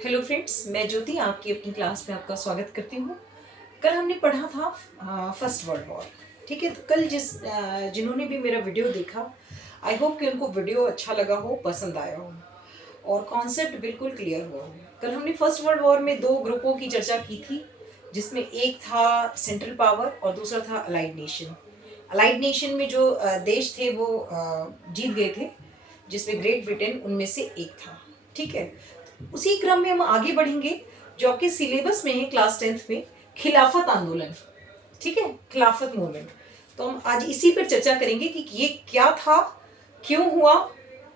Hello friends, मैं ज्योति आपकी अपनी क्लास में आपका स्वागत करती हूँ। कल हमने पढ़ा था फर्स्ट वर्ल्ड वॉर। ठीक है, तो कल जिन्होंने भी मेरा वीडियो देखा, आई होप कि उनको वीडियो अच्छा लगा हो, पसंद आया हो और कॉन्सेप्ट बिल्कुल क्लियर हुआ हो। कल हमने फर्स्ट वर्ल्ड वॉर में दो ग्रुपों की चर्चा की थी, जिसमें एक था सेंट्रल पावर और दूसरा था अलाइड नेशन। अलाइड नेशन में जो देश थे वो जीत गए थे, जिसमें ग्रेट ब्रिटेन उनमें से एक था। ठीक है, उसी क्रम में हम आगे बढ़ेंगे जो आपके सिलेबस में है क्लास 10th में, खिलाफत आंदोलन। ठीक है, खिलाफत मूवमेंट। तो हम आज इसी पर चर्चा करेंगे कि ये क्या था, क्यों हुआ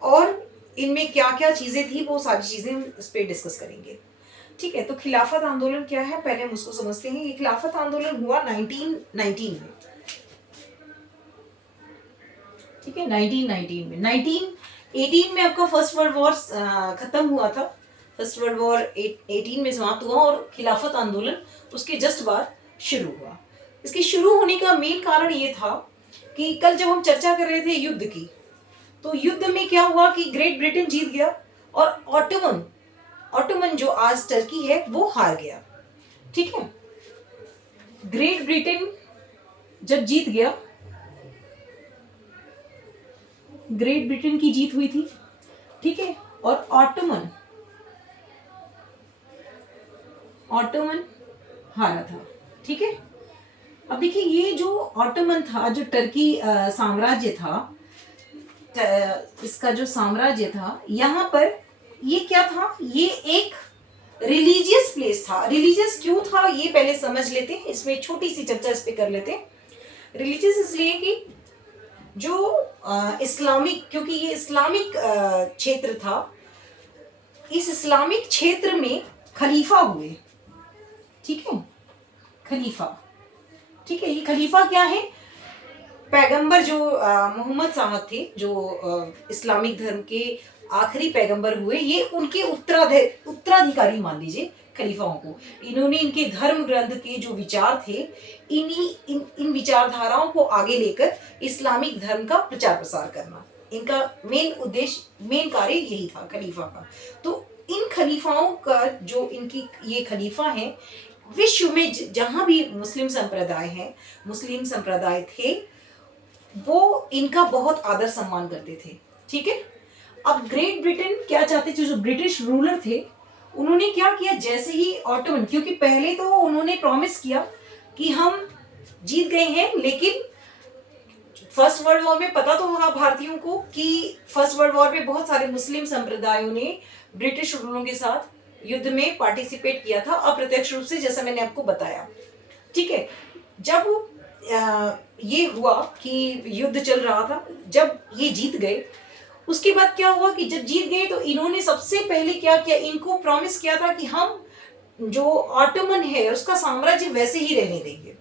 और इनमें क्या क्या चीज़ें थी, वो सारी चीज़ें हम इस पर डिस्कस करेंगे। ठीक है, तो खिलाफत आंदोलन क्या है पहले हम उसको समझते हैं। ये खिलाफत आंदोलन हुआ 1919 में। ठीक है, 1919 में, 1918 में आपका फर्स्ट वर्ल्ड वॉर खत्म हुआ था। फर्स्ट वर्ल्ड वॉर 18 में समाप्त हुआ और खिलाफत आंदोलन उसके जस्ट बाद शुरू हुआ। इसके शुरू होने का मेन कारण ये था कि कल जब हम चर्चा कर रहे थे युद्ध की, तो युद्ध में क्या हुआ कि ग्रेट ब्रिटेन जीत गया और ऑटोमन ऑटोमन जो आज टर्की है वो हार गया। ठीक है, ग्रेट ब्रिटेन जब जीत गया, ग्रेट ब्रिटेन की जीत हुई थी। ठीक है, और ऑटोमन ऑटोमन हारा था। ठीक है, अब देखिए ये जो ऑटोमन था, जो टर्की साम्राज्य था, इसका जो साम्राज्य था, यहाँ पर ये क्या था, ये एक रिलीजियस प्लेस था। रिलीजियस क्यों था ये पहले समझ लेते हैं, इसमें छोटी सी चर्चा इस पे कर लेते हैं। रिलीजियस इसलिए कि जो इस्लामिक, क्योंकि ये इस्लामिक क्षेत्र था, इस इस्लामिक क्षेत्र में खलीफा हुए। ठीक है, खलीफा। ठीक है, ये खलीफा क्या है, पैगंबर जो मोहम्मद साहब थे, जो इस्लामिक धर्म के आखिरी पैगंबर हुए, ये उनके उत्तराधिकारी मान लीजिए खलीफाओं को। इन्होंने इनके धर्म ग्रंथ के जो विचार थे, इन विचारधाराओं को आगे लेकर इस्लामिक धर्म का प्रचार प्रसार करना, इनका मेन उद्देश्य, मेन कार्य यही था खलीफा का। तो इन खलीफाओं का जो इनकी ये खलीफा है, विश्व में जहां भी मुस्लिम संप्रदाय हैं, मुस्लिम संप्रदाय थे, वो इनका बहुत आदर सम्मान करते थे। ठीक है, अब ग्रेट ब्रिटेन क्या चाहते थे, जो ब्रिटिश रूलर थे, उन्होंने क्या किया, जैसे ही ऑटोमन, क्योंकि पहले तो उन्होंने प्रॉमिस किया कि हम जीत गए हैं, लेकिन फर्स्ट वर्ल्ड वॉर में पता तो था भारतीयों को कि फर्स्ट वर्ल्ड वॉर में बहुत सारे मुस्लिम संप्रदायों ने ब्रिटिश रूलरों के साथ युद्ध में पार्टिसिपेट किया था, अप्रत्यक्ष रूप से, जैसा मैंने आपको बताया। ठीक है, जब ये हुआ कि युद्ध चल रहा था, जब ये जीत गए, उसके बाद क्या हुआ कि जब जीत गए तो इन्होंने सबसे पहले क्या किया, इनको प्रॉमिस किया था कि हम जो ऑटोमन है उसका साम्राज्य वैसे ही रहने देंगे।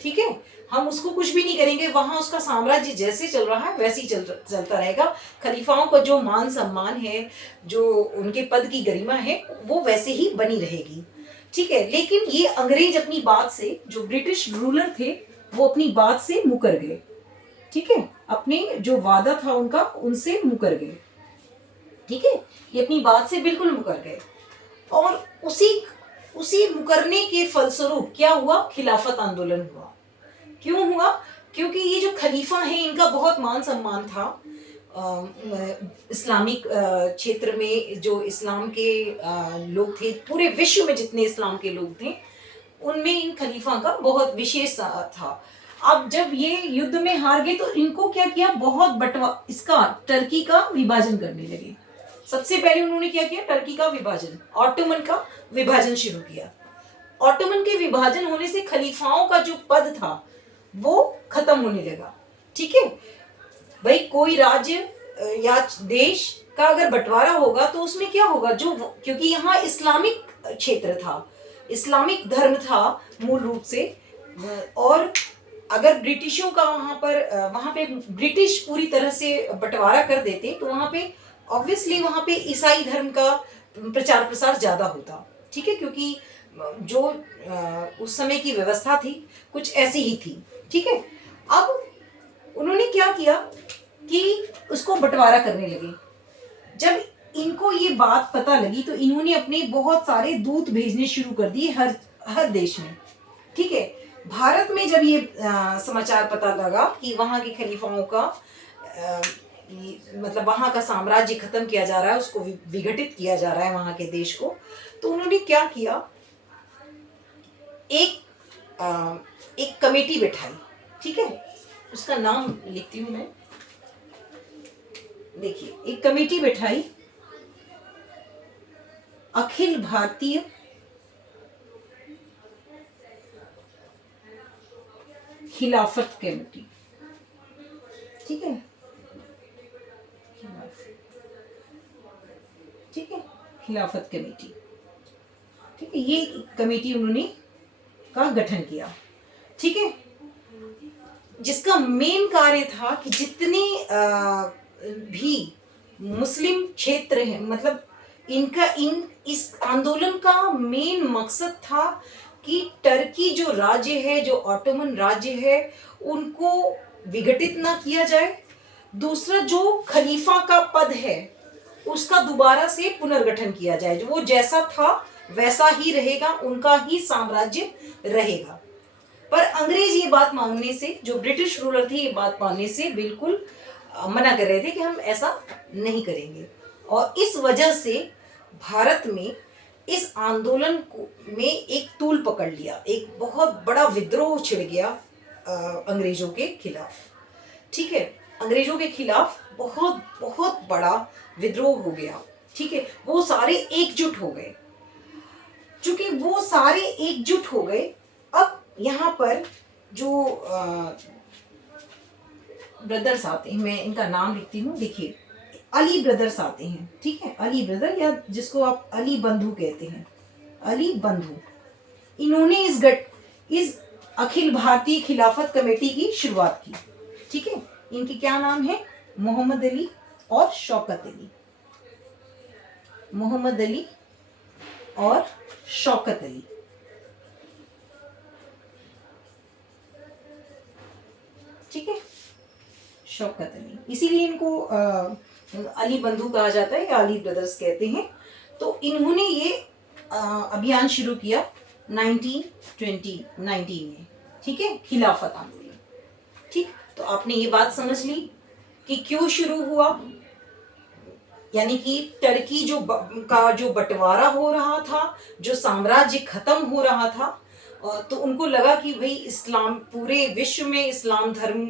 ठीक है, हम उसको कुछ भी नहीं करेंगे, वहां उसका साम्राज्य जैसे चल रहा है वैसे ही चलता रहेगा। खलीफाओं का जो मान सम्मान है, जो उनके पद की गरिमा है, वो वैसे ही बनी रहेगी। ठीक है, लेकिन ये अंग्रेज अपनी बात से, जो ब्रिटिश रूलर थे, वो अपनी बात से मुकर गए। ठीक है, अपने जो वादा था उनका, उनसे मुकर गए। ठीक है, ये अपनी बात से बिल्कुल मुकर गए और उसी उसी मुकरने के फलस्वरूप क्या हुआ, खिलाफत आंदोलन हुआ। क्यों हुआ, क्योंकि ये जो खलीफा है इनका बहुत मान सम्मान था। इस्लामिक क्षेत्र में जो इस्लाम के लोग थे, पूरे विश्व में जितने इस्लाम के लोग थे, उनमें इन खलीफा का बहुत विशेष था। अब जब ये युद्ध में हार गए तो इनको क्या किया, बहुत बंटवा, इसका टर्की का विभाजन करने लगे। सबसे पहले उन्होंने क्या किया, टर्की का विभाजन, ऑटोमन का विभाजन शुरू किया। ऑटोमन के विभाजन होने से खलीफाओं का जो पद था वो खत्म होने लगा। ठीक है भाई, कोई राज्य या देश का अगर बंटवारा होगा तो उसमें क्या होगा, जो, क्योंकि यहाँ इस्लामिक क्षेत्र था, इस्लामिक धर्म था मूल रूप से, और अगर ब्रिटिशों का वहां पे ब्रिटिश पूरी तरह से बंटवारा कर देते तो वहां पे ऑब्वियसली वहां पे ईसाई धर्म का प्रचार प्रसार ज्यादा होता। ठीक है, क्योंकि जो उस समय की व्यवस्था थी कुछ ऐसी ही थी। ठीक है, अब उन्होंने क्या किया कि उसको बंटवारा करने लगे। जब इनको ये बात पता लगी तो इन्होंने अपने बहुत सारे दूत भेजने शुरू कर दिए हर हर देश में। ठीक है, भारत में जब ये समाचार पता लगा कि वहाँ के खलीफाओं का मतलब वहाँ का साम्राज्य खत्म किया जा रहा है, उसको विघटित किया जा रहा है वहाँ के देश को, तो उन्होंने क्या किया, एक कमेटी बैठाई। ठीक है, उसका नाम लिखती हूँ मैं। देखिए, एक कमेटी बैठाई, अखिल भारतीय खिलाफत कमेटी। ठीक है, ठीक है, खिलाफत कमेटी। ठीक है, ये कमेटी उन्होंने का गठन किया। ठीक है, जिसका मेन कार्य था कि जितने भी मुस्लिम क्षेत्र हैं, मतलब इस आंदोलन का मेन मकसद था कि टर्की जो राज्य है, जो ऑटोमन राज्य है, उनको विघटित ना किया जाए। दूसरा, जो खलीफा का पद है उसका दोबारा से पुनर्गठन किया जाए, जो वो जैसा था वैसा ही रहेगा, उनका ही साम्राज्य रहेगा। पर अंग्रेज ये बात मानने से, जो ब्रिटिश रूलर थे, ये बात मानने से बिल्कुल मना कर रहे थे कि हम ऐसा नहीं करेंगे। और इस वजह से भारत में इस आंदोलन को में एक तूल पकड़ लिया, एक बहुत बड़ा विद्रोह छिड़ गया अंग्रेजों के खिलाफ। ठीक है, अंग्रेजों के खिलाफ बहुत बहुत बड़ा विद्रोह हो गया। ठीक है, वो सारे एकजुट हो गए। चूंकि वो सारे एकजुट हो गए, अब यहाँ पर जो ब्रदर्स आते हैं, मैं इनका नाम लिखती हूँ। देखिए, अली ब्रदर्स आते हैं। ठीक है, अली ब्रदर, या जिसको आप अली बंधु कहते हैं, अली बंधु। इन्होंने इस अखिल भारतीय खिलाफत कमेटी की शुरुआत की। ठीक है, इनके क्या नाम है, मोहम्मद अली और शौकत अली। मोहम्मद अली और शौकत अली। ठीक है, शौकत अली, इसीलिए इनको अली बंधु कहा जाता है या अली ब्रदर्स कहते हैं। तो इन्होंने ये अभियान शुरू किया 1919 में। ठीक है, खिलाफत आंदोलन। ठीक, तो आपने ये बात समझ ली कि क्यों शुरू हुआ, यानी कि टर्की का जो बंटवारा हो रहा था, जो साम्राज्य खत्म हो रहा था, तो उनको लगा कि भाई इस्लाम, पूरे विश्व में इस्लाम धर्म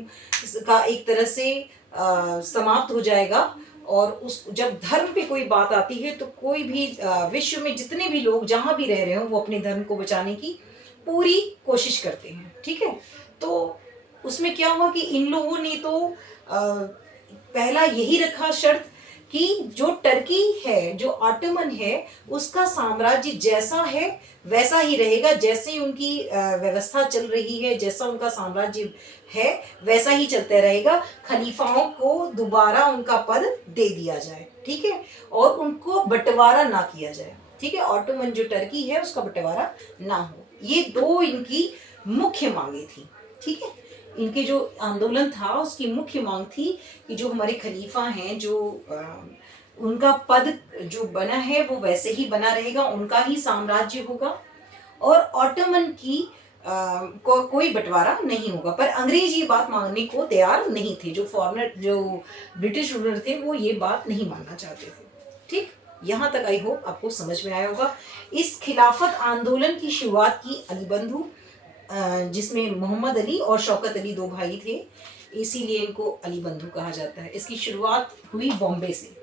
का एक तरह से समाप्त हो जाएगा। और उस जब धर्म पे कोई बात आती है तो कोई भी विश्व में जितने भी लोग जहाँ भी रह रहे हो, वो अपने धर्म को बचाने की पूरी कोशिश करते हैं। ठीक है, तो उसमें क्या हुआ कि इन लोगों ने तो पहला यही रखा शर्त कि जो टर्की है, जो ऑटोमन है, उसका साम्राज्य जैसा है वैसा ही रहेगा, जैसे उनकी व्यवस्था चल रही है, जैसा उनका साम्राज्य है वैसा ही चलता रहेगा। खलीफाओं को दोबारा उनका पद दे दिया जाए। ठीक है, और उनको बंटवारा ना किया जाए। ठीक है, ऑटोमन जो टर्की है उसका बंटवारा ना हो। ये दो इनकी मुख्य मांगे थी। ठीक है, इनके जो आंदोलन था उसकी मुख्य मांग थी कि जो हमारे खलीफा हैं, जो उनका पद जो बना है वो वैसे ही बना रहेगा, उनका ही साम्राज्य होगा, और ऑटोमन की कोई बंटवारा नहीं होगा। पर अंग्रेज ये बात मानने को तैयार नहीं थे, जो फॉरेनर, जो ब्रिटिश रूलर थे, वो ये बात नहीं मानना चाहते थे। ठीक, यहाँ तक आई होप आपको समझ में आया होगा। इस खिलाफत आंदोलन की शुरुआत की अली बंधु, जिसमें मोहम्मद अली और शौकत अली दो भाई थे, इसीलिए इनको अली बंधु कहा जाता है। इसकी शुरुआत हुई बॉम्बे से,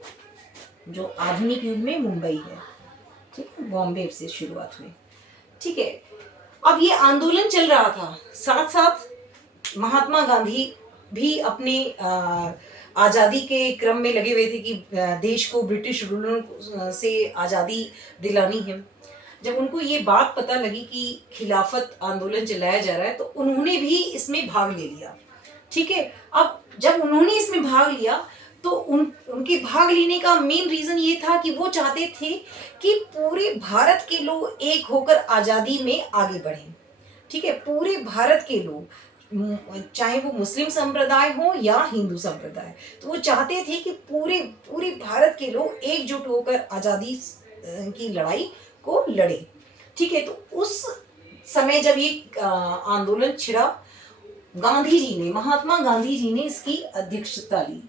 जो आधुनिक युग में मुंबई है। ठीक है, बॉम्बे से शुरुआत हुई। ठीक है, अब ये आंदोलन चल रहा था, साथ साथ महात्मा गांधी भी अपने आज़ादी के क्रम में लगे हुए थे कि देश को ब्रिटिश रूलर से आज़ादी दिलानी है। जब उनको ये बात पता लगी कि खिलाफत आंदोलन चलाया जा रहा है, तो उन्होंने भी इसमें भाग ले लिया। ठीक है, अब जब उन्होंने इसमें भाग लिया तो उनके भाग लेने का मेन रीज़न ये था कि वो चाहते थे कि पूरे भारत के लोग एक होकर आज़ादी में आगे बढ़ें। ठीक है, पूरे भारत के लोग, चाहे वो मुस्लिम संप्रदाय हो या हिंदू संप्रदाय, तो वो चाहते थे कि पूरे पूरे भारत के लोग एकजुट होकर आज़ादी की लड़ाई को लड़े। ठीक है, तो उस समय जब ये आंदोलन छिड़ा, गांधी जी ने, महात्मा गांधी जी ने इसकी अध्यक्षता ली।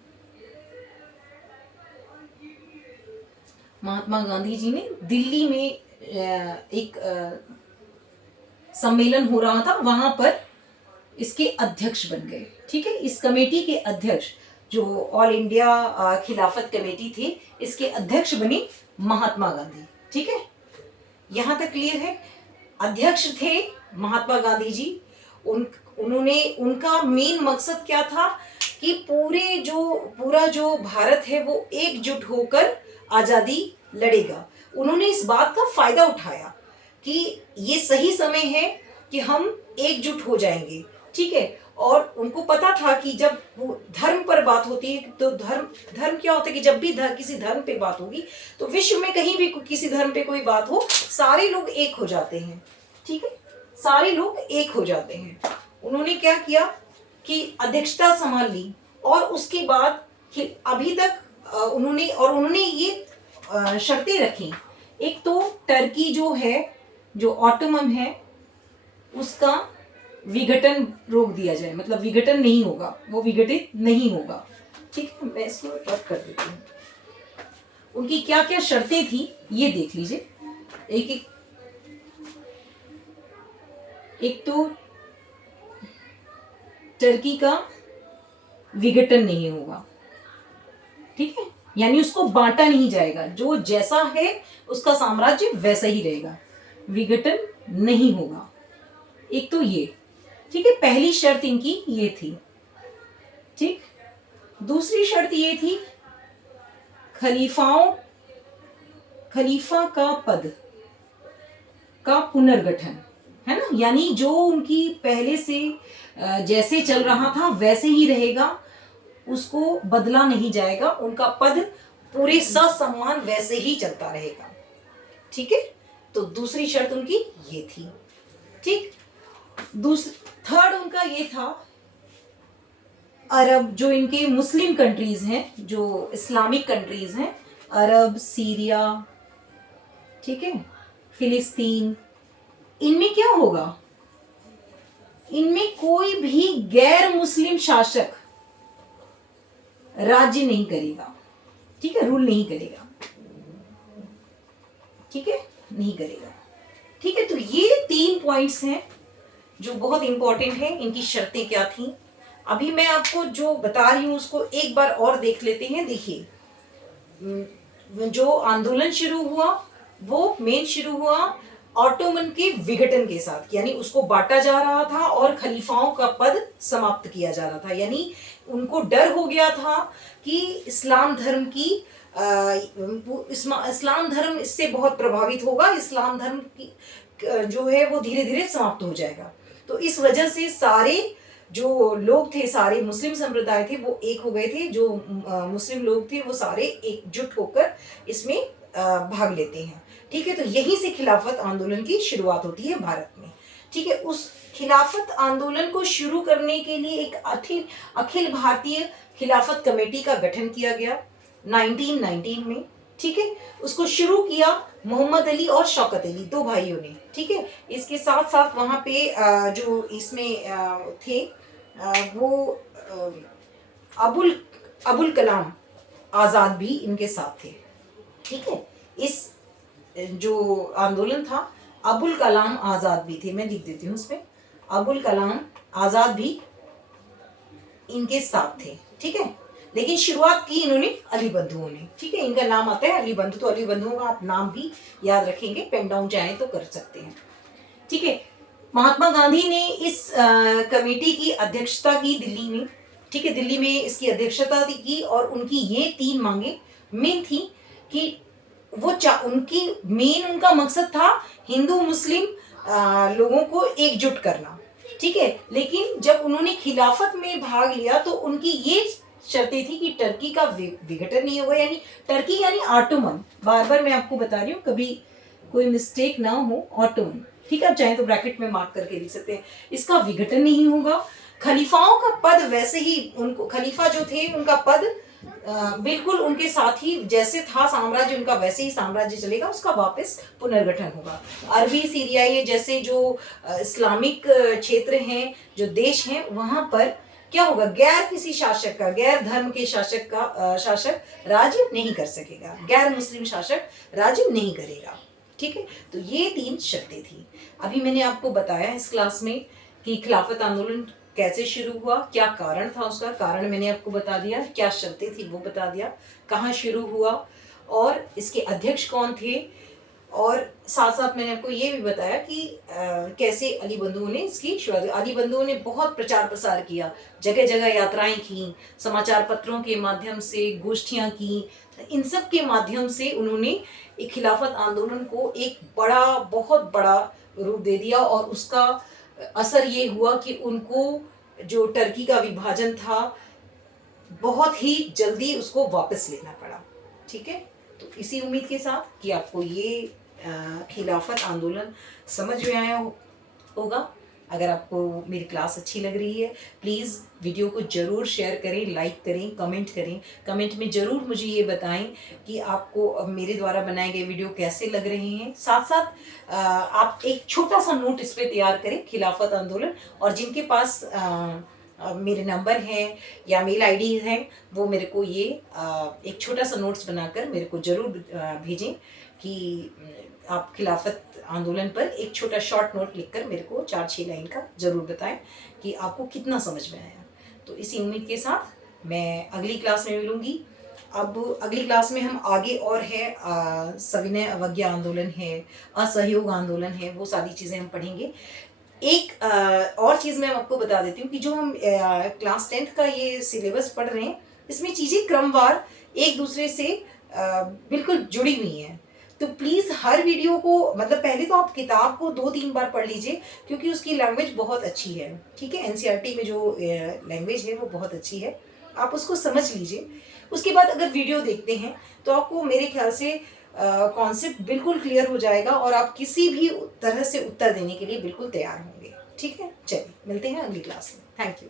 महात्मा गांधी जी ने दिल्ली में एक सम्मेलन हो रहा था, वहां पर इसके अध्यक्ष बन गए। ठीक है, इस कमेटी के अध्यक्ष, जो ऑल इंडिया खिलाफत कमेटी थी, इसके अध्यक्ष बने महात्मा गांधी। ठीक है, यहां तक क्लियर है। अध्यक्ष थे महात्मा गांधी जी। उन्होंने, उनका मेन मकसद क्या था कि पूरा जो भारत है वो एकजुट होकर आज़ादी लड़ेगा। उन्होंने इस बात का फायदा उठाया कि ये सही समय है कि हम एकजुट हो जाएंगे। ठीक है, और उनको पता था कि जब धर्म पर बात होती है तो धर्म क्या होता है कि जब भी किसी धर्म पे बात होगी तो विश्व में कहीं भी किसी धर्म पे कोई बात हो, सारे लोग एक हो जाते हैं। ठीक है, सारे लोग एक हो जाते हैं। उन्होंने क्या किया कि अध्यक्षता संभाल ली, और उसके बाद अभी तक उन्होंने ये शर्तें रखी। एक तो टर्की जो है, जो ऑटोमन है, उसका विघटन रोक दिया जाए, मतलब विघटन नहीं होगा, वो विघटित नहीं होगा। ठीक है, मैं इसको रद्द कर देती हूँ। उनकी क्या क्या शर्तें थी ये देख लीजिए। एक तो टर्की का विघटन नहीं होगा। ठीक है, यानी उसको बांटा नहीं जाएगा, जो जैसा है उसका साम्राज्य वैसा ही रहेगा, विघटन नहीं होगा। एक तो ये, ठीक है, पहली शर्त इनकी ये थी। ठीक, दूसरी शर्त ये थी खलीफा का पद का पुनर्गठन, है ना, यानी जो उनकी पहले से जैसे चल रहा था वैसे ही रहेगा, उसको बदला नहीं जाएगा, उनका पद पूरे ससम्मान वैसे ही चलता रहेगा। ठीक है, तो दूसरी शर्त उनकी ये थी। ठीक, थर्ड उनका ये था, अरब, जो इनके मुस्लिम कंट्रीज हैं, जो इस्लामिक कंट्रीज हैं, अरब, सीरिया, ठीक है, फिलिस्तीन, इनमें क्या होगा, इनमें कोई भी गैर मुस्लिम शासक राज्य नहीं करेगा। ठीक है, रूल नहीं करेगा। ठीक है, नहीं करेगा। ठीक है, तो ये 3 पॉइंट्स हैं जो बहुत इंपॉर्टेंट है। इनकी शर्तें क्या थी, अभी मैं आपको जो बता रही हूं उसको एक बार और देख लेते हैं। देखिए, जो आंदोलन शुरू हुआ वो मेन शुरू हुआ ऑटोमन के विघटन के साथ, यानी उसको बांटा जा रहा था और खलीफाओं का पद समाप्त किया जा रहा था। यानी उनको डर हो गया था कि इस्लाम धर्म इससे बहुत प्रभावित होगा, इस्लाम धर्म की जो है वो धीरे धीरे समाप्त हो जाएगा। तो इस वजह से सारे जो लोग थे, सारे मुस्लिम संप्रदाय थे, वो एक हो गए थे। जो मुस्लिम लोग थे वो सारे एकजुट होकर इसमें भाग लेते हैं। ठीक है, तो यहीं से खिलाफत आंदोलन की शुरुआत होती है भारत में। ठीक है, उस खिलाफत आंदोलन को शुरू करने के लिए एक अखिल भारतीय खिलाफत कमेटी का गठन किया गया 1919 में। ठीक है, उसको शुरू किया मोहम्मद अली और शौकत अली, 2 भाइयों ने। ठीक है, इसके साथ साथ वहाँ पे जो इसमें थे वो अबुल कलाम आज़ाद भी इनके साथ थे। ठीक है, इस जो आंदोलन था, अबुल कलाम आज़ाद भी थे। मैं लिख देती हूँ उसमें, अबुल कलाम आज़ाद भी इनके साथ थे। ठीक है, लेकिन शुरुआत की इन्होंने अली बंधुओं ने। ठीक है, इनका नाम आता है अली बंधु, तो अली बंधुओं का आप नाम भी याद रखेंगे, पेन डाउन चाहें तो कर सकते हैं। ठीक है, महात्मा गांधी ने इस कमेटी की अध्यक्षता की दिल्ली में। ठीक है, दिल्ली में इसकी अध्यक्षता की, और उनकी ये 3 मांगे मेन थी कि उनका मकसद था हिंदू मुस्लिम लोगों को एकजुट करना। ठीक है, लेकिन जब उन्होंने खिलाफत में भाग लिया तो उनकी ये शर्तें थी कि टर्की का विघटन नहीं होगा, यानी टर्की यानी ऑटोमन, बार बार मैं आपको बता रही हूँ, कभी कोई मिस्टेक ना हो, ऑटोमन। ठीक है, आप चाहें तो ब्रैकेट में मार्क करके लिख सकते हैं। इसका विघटन नहीं होगा, खलीफाओं का पद वैसे ही, उनको खलीफा जो थे उनका पद बिल्कुल उनके साथ ही जैसे था साम्राज्य उनका, वैसे ही साम्राज्य चलेगा, उसका वापस पुनर्गठन होगा। अरबी सीरिया ये जैसे जो इस्लामिक क्षेत्र हैं, जो देश हैं, वहां पर क्या होगा, गैर किसी शासक का, गैर धर्म के शासक का शासक राज्य नहीं कर सकेगा, गैर मुस्लिम शासक राज्य नहीं करेगा। ठीक है, तो ये 3 शर्तें थी। अभी मैंने आपको बताया इस क्लास में कि खिलाफत आंदोलन कैसे शुरू हुआ, क्या कारण था उसका, कारण मैंने आपको बता दिया, क्या शर्तें थी वो बता दिया, कहाँ शुरू हुआ और इसके अध्यक्ष कौन थे, और साथ साथ मैंने आपको ये भी बताया कि कैसे अली बंधुओं ने इसकी शुरुआत, अली बंधुओं ने बहुत प्रचार प्रसार किया, जगह जगह यात्राएं की, समाचार पत्रों के माध्यम से गोष्ठियां की, इन सब के माध्यम से उन्होंने एक खिलाफत आंदोलन को एक बड़ा, बहुत बड़ा रूप दे दिया। और उसका असर ये हुआ कि उनको जो टर्की का विभाजन था बहुत ही जल्दी उसको वापस लेना पड़ा। ठीक है, तो इसी उम्मीद के साथ कि आपको ये खिलाफत आंदोलन समझ में आया होगा। अगर आपको मेरी क्लास अच्छी लग रही है, प्लीज़ वीडियो को ज़रूर शेयर करें, लाइक करें, कमेंट करें। कमेंट में ज़रूर मुझे ये बताएं कि आपको मेरे द्वारा बनाए गए वीडियो कैसे लग रहे हैं। साथ साथ आप एक छोटा सा नोट इस पर तैयार करें, खिलाफत आंदोलन, और जिनके पास मेरे नंबर हैं या मेल आईडी हैं, वो मेरे को ये एक छोटा सा नोट्स बनाकर मेरे को ज़रूर भेजें कि आप खिलाफत आंदोलन पर एक छोटा शॉर्ट नोट लिखकर मेरे को 4-6 लाइन का ज़रूर बताएं कि आपको कितना समझ में आया। तो इसी उम्मीद के साथ मैं अगली क्लास में मिलूँगी। अब अगली क्लास में हम आगे और है सविनय अवज्ञा आंदोलन है, असहयोग आंदोलन है, वो सारी चीज़ें हम पढ़ेंगे। एक और चीज़ मैं आपको बता देती हूँ कि जो हम क्लास 10th का ये सिलेबस पढ़ रहे हैं, इसमें चीज़ें क्रमवार एक दूसरे से बिल्कुल जुड़ी हुई हैं। तो प्लीज़ हर वीडियो को, मतलब पहले तो आप किताब को 2-3 बार पढ़ लीजिए, क्योंकि उसकी लैंग्वेज बहुत अच्छी है। ठीक है, एनसीईआरटी में जो लैंग्वेज है वो बहुत अच्छी है, आप उसको समझ लीजिए। उसके बाद अगर वीडियो देखते हैं तो आपको मेरे ख्याल से कॉन्सेप्ट बिल्कुल क्लियर हो जाएगा और आप किसी भी तरह से उत्तर देने के लिए बिल्कुल तैयार होंगे। ठीक है, चलिए मिलते हैं अगली क्लास में। Thank you.